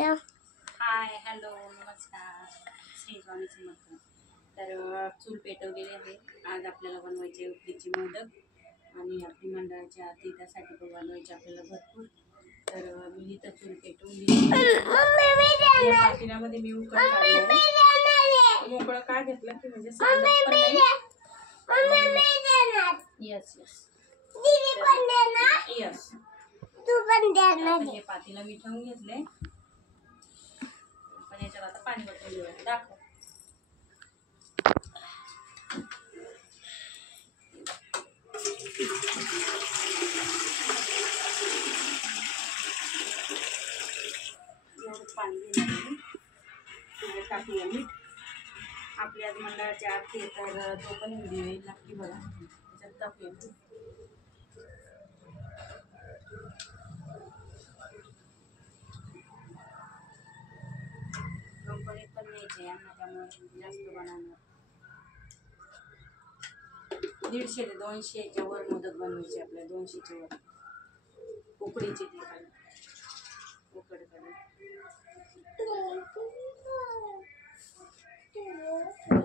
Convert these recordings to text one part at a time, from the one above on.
Hi hello नमस्कार श्री स्वामी समर्थ. तर चूल पेटवलेली आहे. आज आपल्याला बनवायचे उकडीचे मोदक आणि आपली मंडळाची आरती त्यासाठी पण बनवायचे आपल्याला भरपूर. तर मी इथं चूल पेटवली. पातेल्यामध्ये मी उकड काढलं. मोकळं काय घेतलं की म्हणजे सांडत पण नाही. यस यस यस हे पातेलं मी ठेवून घेतले. पण याच्यात आता पाणी बदलून दाखव. एवढं पाणी घेणार टाकूया मीठ. आपली आज मंडळाची आरती तर तो पण व्हिडिओ येईल नक्की बघा. त्याच्यात टाकूया मीठ. कंपनीत पण न्यायचे यांना त्यामुळे जास्त बनवणार. 150 ते 200च्या वर मोदक बनवायचे आपल्या. 200च्या वर उकडीचे ते पण उकड करून.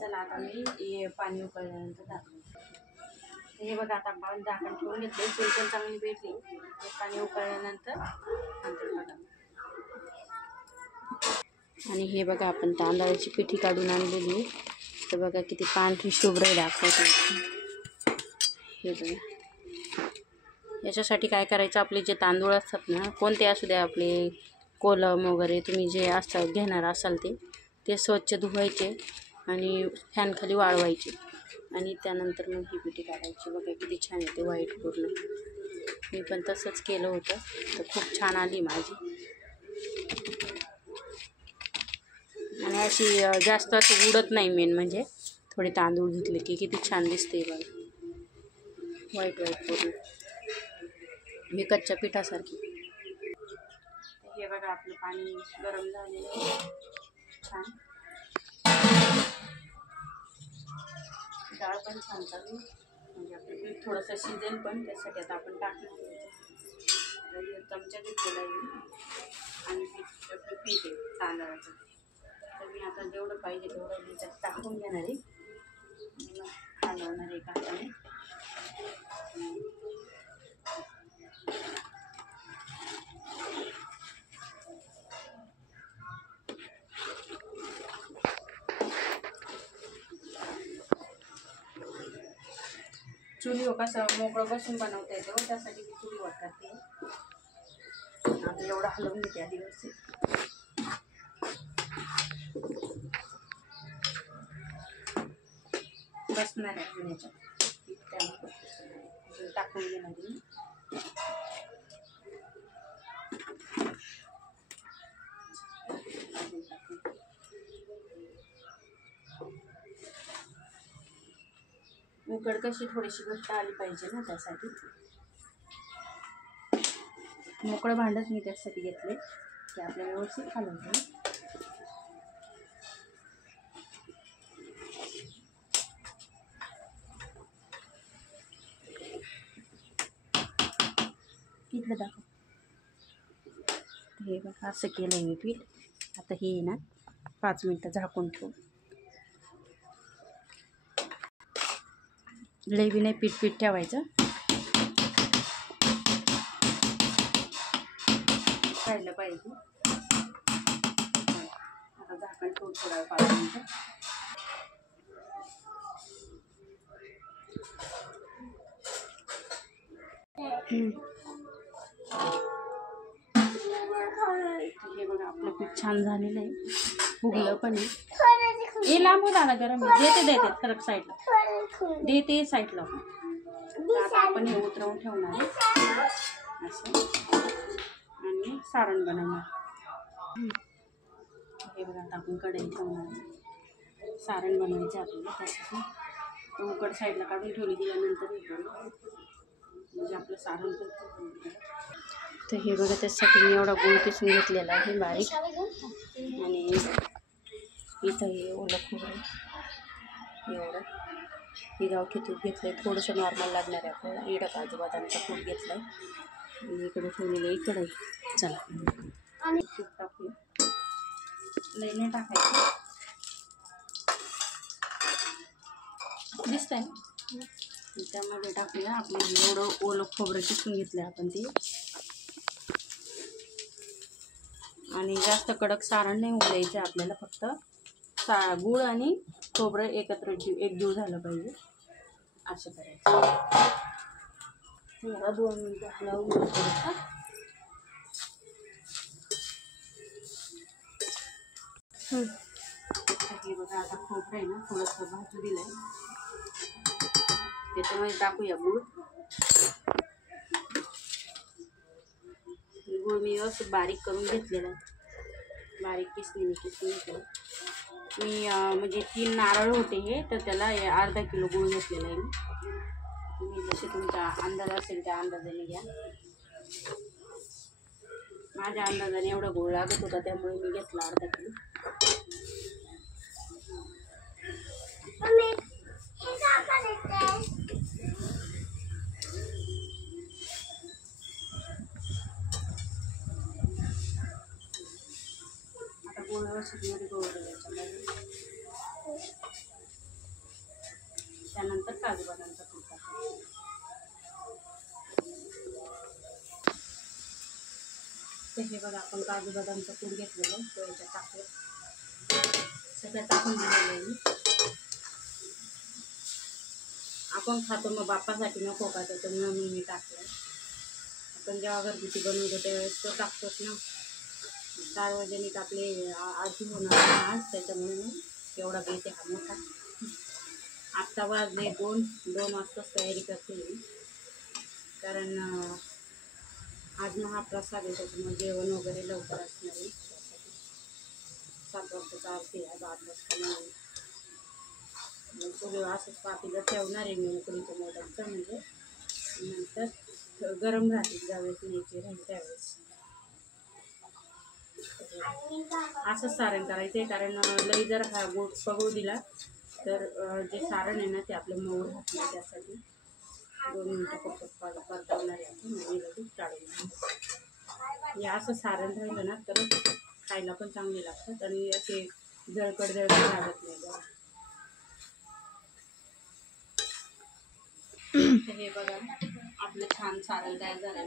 चला आता मी पाणी उकळल्यानंतर टाकलं. हे बघा आता आपण झाकण ठेवून घेतले. चूल पण चांगली पेटली. पाणी उकळल्यानंतर बघा. आणि हे बघा आपण तांदळाची पिठी काढून आणलेली. तर बघा किती पांढरी शुभ्र दाखवते. हे बघा. याच्यासाठी काय करायचं, आपले जे तांदूळ असतात ना, कोणते असू द्या, आपले कोलम वगैरे तुम्ही जे असता घेणार असाल ते स्वच्छ धुवायचे आणि फॅनखाली वाळवायचे. आणि त्यानंतर मग ही पिठी काढायची. बघा किती छान येते व्हाईट पूर्ण. मी पण तसंच केलं होतं तर खूप छान आली माझी. आणि अशी जास्त असं उडत नाही. मेन म्हणजे थोडे तांदूळ घेतले की किती छान दिसते बघा. व्हाईट व्हाईट पूर्ण मी कच्च्या पिठासारखी. हे बघा आपलं पाणी गरम झालेलं आहे छान. डाळ पण छान चालू म्हणजे आपलं पीठ थोडंसं शिजेल पण. त्यासाठी आता आपण टाकणार चमचा घेतलेला आहे आणि पीठ आहे तांदळाचं. तर मी आता जेवढं पाहिजे तेवढं त्याच्यात टाकून घेणार आहे आणि मग हलवणार आहे हाताने. चुलीवर कसं मोकळं बसून बनवता येतं त्यासाठी मी चुलीवर करते. आता एवढं हलवून घेते आधी व्यवस्थित. बसणार आहे अजून याच्यात टाकून घेणार आहे. उकड कशी थोडीशी घट्ट आली पाहिजे ना, त्यासाठी मोकळं भांडच मी त्यासाठी घेतले की आपल्याला व्यवस्थित हलवते. इथलं दाखव. हे बघा असं केलं आहे मी पीठ. आता हे ना 5 मिनटं झाकून ठेवू. लई बी नाही पीठ ठेवायचं. खायला पाहिजे. आता झाकण ठेवू थोडा 5 मिनटं. हे बघा आपलं पीठ छान झालेलं आहे. फुगलं पण आहे. हे लांब हो दादा गरम आहे. देते सरक साईडला देते साईडला. आता आपण हे उतरवून ठेवणार आहे असं आणि सारण बनवणार. हे बघा आता आपण कढई ठेवणार आहे. सारण बनवायचं आपल्याला. त्यासाठी उकड साईडला काढून ठेवली. दिल्यानंतर हे करू म्हणजे आपलं सारण पण. तर हे बघा त्यासाठी मी एवढा गूळ किसून घेतलेला आहे बारीक. आणि इथं हे ओलं खोबरं एवढं. हे गावठी तूप घेतलं आहे. थोडंसं नॉर्मल लागणार आहे आपल्याला. इडं काजू बदामचा तूप घेतला आहे आणि इकडे ठेवलेलं आहे. इकडे चला आणि तूप टाकूया. लई नाही टाकायचं, दिसतंय ना. त्यामध्ये टाकूया आपण एवढं ओलं खोबरं किसून घेतलं आपण ते. आणि जास्त कडक सारण नाही होऊ द्यायचं आपल्याला, फक्त गूळ आणि खोबरं एकत्र एकजीव झालं पाहिजे असं करायचं. जरा 2 मिनिटं हलवून घ्यायचं. हे बघा आता खोबरं आहे ना थोडंसं भाजू दिलंय, त्याच्यामध्ये टाकूया गूळ. गूळ मी व्यवस्थित बारीक करून घेतलेला आहे, बारीक किसणीने किसून घेतलं मी. म्हणजे 3 नारळ होते हे, तर त्याला अर्धा किलो गूळ घेतलेला आहे मी. तुम्ही जसे तुमचा अंदाज असेल त्या अंदाजाने घ्या. माझ्या अंदाजाने एवढा गूळ लागत होता त्यामुळे मी घेतला अर्धा किलो. आता गूळ व्यवस्थित मध्ये गोळा द्यायचा. त्यानंतर काजू बदामचा कूट टाकायचा. तर हे बघा आपण काजू बदामचा कूट घेतलेला आहे तो याच्यात टाकूया. सगळं टाकून दिलेलं आहे मी. आपण खातो मग बापासाठी नको का, त्याच्यामुळे मी टाकलं. आपण जेव्हा घरगुती बनवतो त्यावेळेस तो टाकतोच ना. सार्वजनिक आपले आजी होणार आज, त्याच्यामुळे मी एवढा बेते हा मोठा. आत्ता वाजले 2 वाजताच तयारी करते मी, कारण आज महाप्रसाद आहे त्याच्यामुळे जेवण वगैरे लवकर असणार आहे. 7 वाजता आरती आहे, 8 वाजता नाही. सगळं असंच पातेलं ठेवणार आहे मी उकडीच्या मोदकचं, म्हणजे नंतर गरम राहतील ज्यावेळेस न्यायचे राहील त्यावेळेस. असंच सारण करायचं आहे, कारण लई जर हा गोड पगळू दिला तर जे सारण आहे ना ते आपलं मऊ राहत नाही. त्यासाठी 2 मिनिटं फक्त परतवणार आहे आपण आणि लगेच काढून. हे असं सारण राहिलं ना तर खायला पण चांगले लागतात आणि असे जळकड लागत नाही बघा. हे बघा आपलं छान सारण तयार झालं आहे.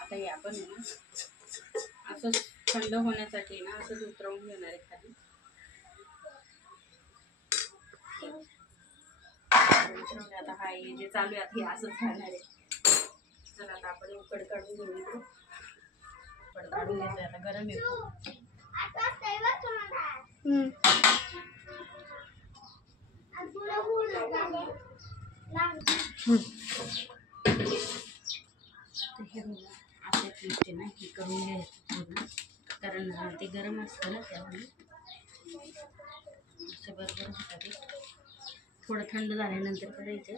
आता हे आपण आहे ना असंच थंड होण्यासाठी ना असंच उतरवून घेणार आहे खाली. आता हा हे जे चालू आहे आता हे असंच राहणार आहे. तर आता आपण उकड काढून घेऊ. उकड काढून घेतोय आता, गरम येतो. हे बघा आपल्या पीठ ना हे करून घ्यायचं, कारण ते गरम असतं ना त्यामुळे असं बरोबर होतं. ते थोडं थंड झाल्यानंतर करायचं.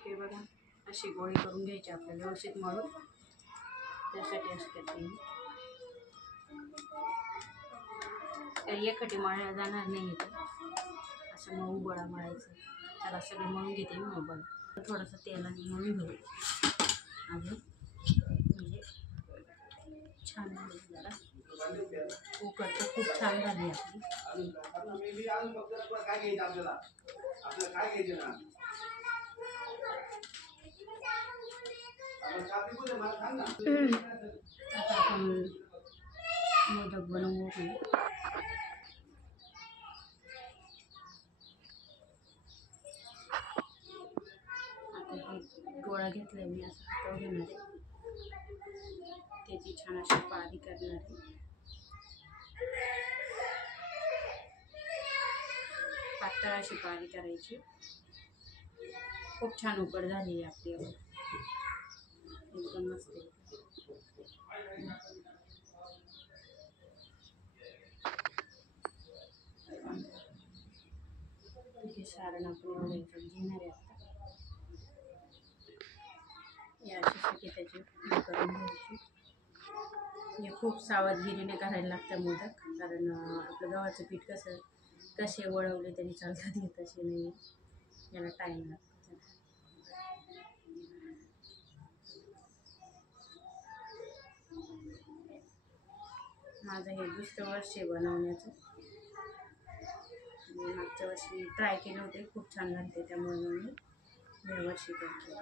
हे बघा अशी गोळी करून घ्यायची आपल्याला व्यवस्थित मळून. त्यासाठी असं करते मी. एकखटी मळल्या जाणार नाही, तर असं मऊ गोळा मळायचं. त्याला सगळे मळून घेते मी मोबाईल. थोडंसं तेलाने मळून घेऊ अजून, म्हणजे छान झाली. जरा उकड तर खूप छान झाली आपली. आता आपण मोदक बनवू. आता हे गोळा घेतलाय मी, असं घेणार आहे. त्याची छान अशी पारी करणार आहे. पातळ अशी पारी करायची. खूप छान उकड झाली आहे आपली, एकदम मस्त. सारण आपण एवढं याच्यात घेणार आहे आता. या अशी त्याची करून घ्यायची. हे खूप सावधगिरीने करायला लागतं मोदक, कारण आपलं गव्हाचं पीठ कसे वळवले तरी चालतात, हे तसे नाही, याला टाईम लागतो. माझं हे दुसरं वर्ष आहे बनवण्याचं. मी मागच्या वर्षी ट्राय केले होते, खूप छान लागते, त्यामुळे मी या वर्षी करते.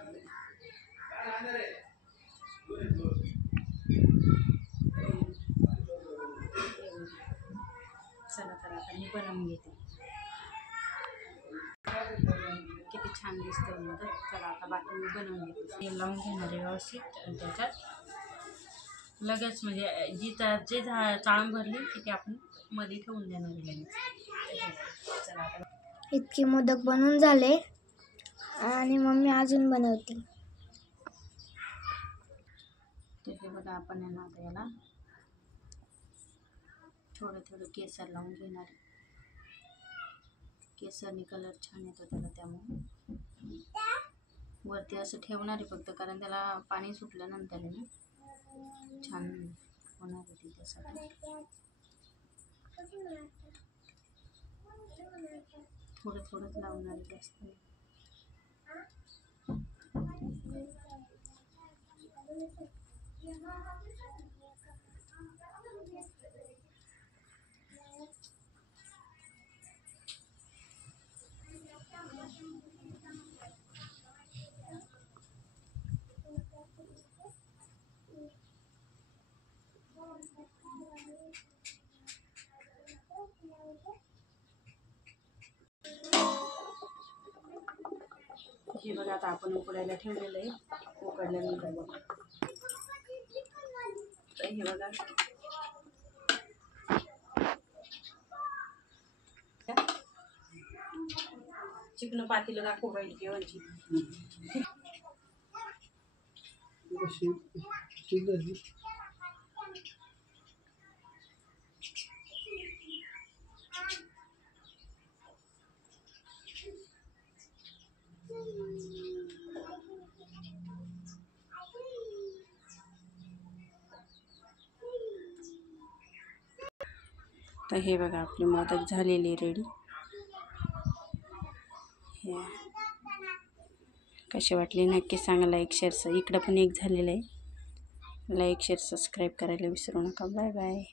चला तर आता मी बनवून घेते. किती छान दिसतं मोदक. चला आता बाकी मी बनवून घेते. तेल लावून घेणार आहे व्यवस्थित, आणि त्याच्यात लगेच म्हणजे जे चाळण भरली की ते आपण मध्ये ठेवून देणार आहे लगेच. चला आता इतके मोदक बनवून झाले आणि मम्मी अजून बनवते. ते बघा, आपण आता याला थोडं थोडं केसर लावून घेणार आहे. केसरनी कलर छान येतो त्याला, त्यामुळे वरती असं ठेवणार आहे फक्त, कारण त्याला पाणी सुटल्यानंतर आहे ना छान होणार आहे त्यासाठी. थोडं थोडंच लावणार आहे, जास्त नाही. हे बघा, आता आपण उकडायला ठेवलेलं आहे. उकडल्यानंतर बघा, तर हे बघा चिकन पातीला दाखवू पाहिजे जेवणची. तर हे बघा, आपले मोदक झालेले रेडी. हे कसे वाटले नक्की सांगा. लाईक शेअर, इकडं पण एक झालेलं आहे. लाईक शेअर सबस्क्राईब करायला विसरू नका. Bye bye.